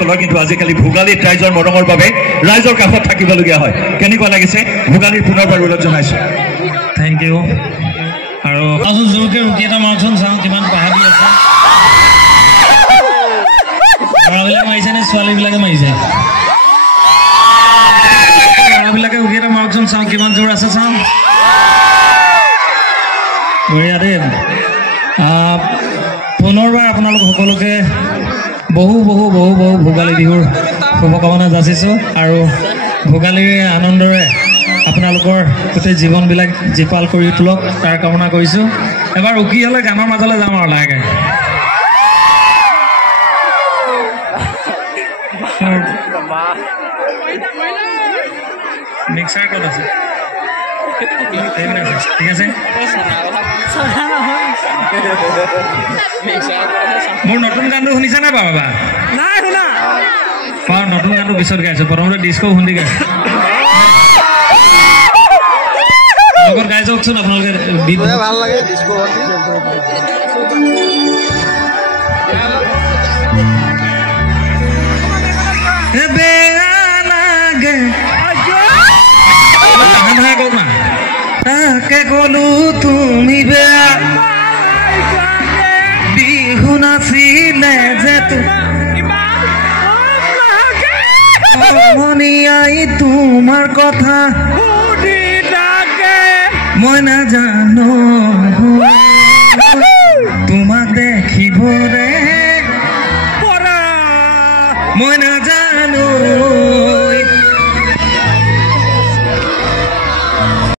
কিন্তু আজিকালি ভোগালীত ৰাইজৰ মৰমৰ বাবে ৰাইজৰ কাষত থাকিবলগীয়া হয়। কেনেকুৱা লাগিছে ভোগালীৰ পুনৰবাৰ উল্লেখ জনাইছো। Thank you. আৰু জোৰকে ৰুটি এটা মাৰকচোন, চাওঁ কিমান পাহাৰি আছে। ল'ৰাবিলাকে মাৰিছে নে ছোৱালীবিলাকে মাৰিছে? ল'ৰাবিলাকে ৰুটি এটা মাৰকচোন, চাওঁ কিমান জোৰ আছে, চাওঁ। বঢ়িয়া দেই। পুনৰবাৰ আপোনালোক সকলোকে বহু ভোগালী বিহুৰ শুভকামনা যাচিছোঁ আৰু ভোগালীৰ আনন্দৰে আপোনালোকৰ গোটেই জীৱনবিলাক জীপাল কৰি তোলক তাৰ কামনা কৰিছোঁ। এবাৰ উকি হ'লে গানৰ মাজলৈ যাম আৰু লাহেকৈ। মিক্সাৰ ক'ত আছে? ঠিক আছে। মোৰ নতুন গানটো শুনিছে নে বাবা? নাই শুনা। নতুন গানটো পিছত গাইছো, প্ৰথমতে ডিস্কো শুনি গাইছো। লগত গাই যাওকচোন আপোনালোকে, ভাল লাগে ডিস্কো। তাকে কলো তুমি বেয়া বিহু নাছিলে যে মনিয়াই তোমাৰ কথা মই নাজানো